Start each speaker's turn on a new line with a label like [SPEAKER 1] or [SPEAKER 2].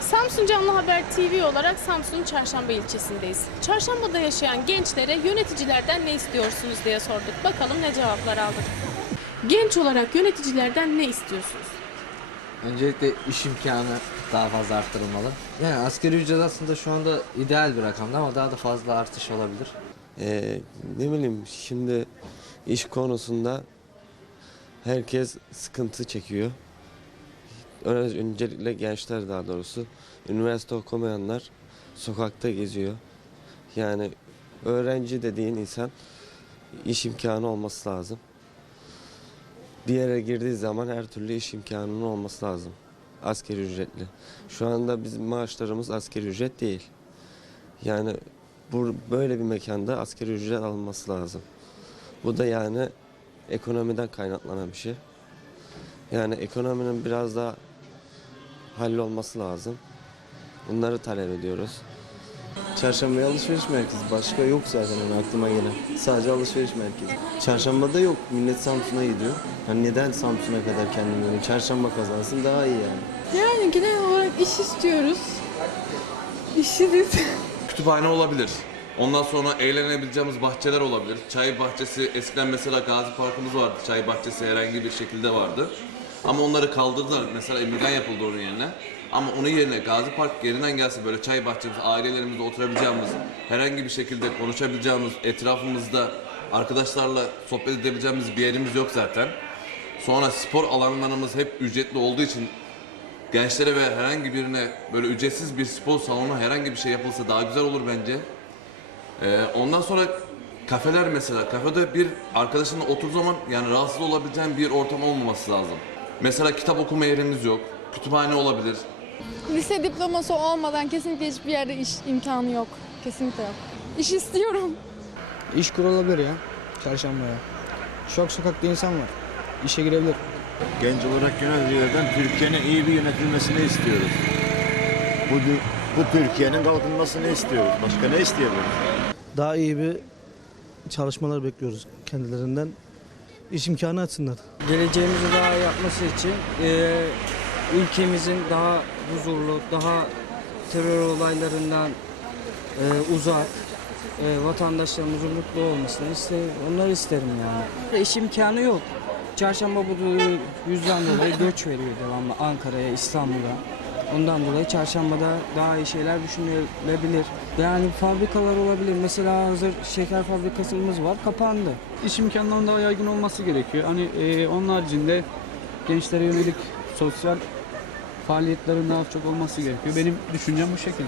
[SPEAKER 1] Samsun Canlı Haber TV olarak Samsun'un Çarşamba ilçesindeyiz. Çarşamba'da yaşayan gençlere yöneticilerden ne istiyorsunuz diye sorduk. Bakalım ne cevaplar aldık. Genç olarak yöneticilerden ne istiyorsunuz?
[SPEAKER 2] Öncelikle iş imkanı daha fazla arttırılmalı. Yani asgari ücret aslında şu anda ideal bir rakamda ama daha da fazla artış olabilir.
[SPEAKER 3] Ee, ne bileyim şimdi iş konusunda herkes sıkıntı çekiyor. Öncelikle gençler daha doğrusu üniversite okumayanlar sokakta geziyor. Yani öğrenci dediğin insan iş imkanı olması lazım. Bir yere girdiği zaman her türlü iş imkanının olması lazım. Askeri ücretli. Şu anda bizim maaşlarımız askeri ücret değil. Yani bu böyle bir mekanda askeri ücret alınması lazım. Bu da yani ekonomiden kaynaklanan bir şey. Yani ekonominin biraz daha hallolması lazım. Bunları talep ediyoruz.
[SPEAKER 4] Çarşamba'ya alışveriş merkezi. Başka yok zaten hani aklıma gelen. Sadece alışveriş merkezi. Çarşamba'da yok. Millet Samsun'a gidiyor. Yani neden Samsun'a kadar kendini yönetiyor? Çarşamba kazansın daha iyi yani.
[SPEAKER 5] Yani genel olarak iş istiyoruz. İşsiziz.
[SPEAKER 6] Kütüphane olabilir. Ondan sonra eğlenebileceğimiz bahçeler olabilir. Çay bahçesi eskiden mesela Gazi Parkımız vardı. Çay bahçesi herhangi bir şekilde vardı. Ama onları kaldırdılar. Mesela Emirgan yapıldı onun yerine. Ama onun yerine Gazi Park yerinden gelse böyle çay bahçemiz, ailelerimizle oturabileceğimiz, herhangi bir şekilde konuşabileceğimiz, etrafımızda arkadaşlarla sohbet edebileceğimiz bir yerimiz yok zaten. Sonra spor alanlarımız hep ücretli olduğu için gençlere ve herhangi birine böyle ücretsiz bir spor salonu herhangi bir şey yapılsa daha güzel olur bence. Ee, ondan sonra kafeler mesela. Kafede bir arkadaşınla otur zaman yani rahatsız olabileceğin bir ortam olmaması lazım. Mesela kitap okuma yerimiz yok. Kütüphane olabilir.
[SPEAKER 5] Lise diploması olmadan kesinlikle hiçbir yerde iş imkanı yok. Kesinlikle yok. İş istiyorum.
[SPEAKER 7] İş kurulabilir ya çarşambaya. Çok sokakta insan var. İşe girebilir.
[SPEAKER 8] Genç olarak yöneticilerden Türkiye'nin iyi bir yönetilmesini istiyoruz. Bu, bu Türkiye'nin kalkınmasını istiyoruz. Başka ne isteyebiliriz?
[SPEAKER 9] daha iyi bir çalışmalar bekliyoruz kendilerinden. İş imkanı açsınlar.
[SPEAKER 7] Geleceğimizi daha iyi yapması için e, ülkemizin daha huzurlu, daha terör olaylarından e, uzak, e, vatandaşlarımızın mutlu olmasını isterim. Onları isterim yani. İş imkanı yok. Çarşamba bu yüzden dolayı göç veriyor devamlı Ankara'ya, İstanbul'a. Ondan dolayı çarşambada daha iyi şeyler düşünülebilir. Yani fabrikalar olabilir. Mesela hazır şeker fabrikasımız var, kapandı.
[SPEAKER 10] iş imkanlarının daha yaygın olması gerekiyor. Hani e, onun haricinde gençlere yönelik sosyal faaliyetlerin daha çok olması gerekiyor. Benim düşüncem bu şekilde.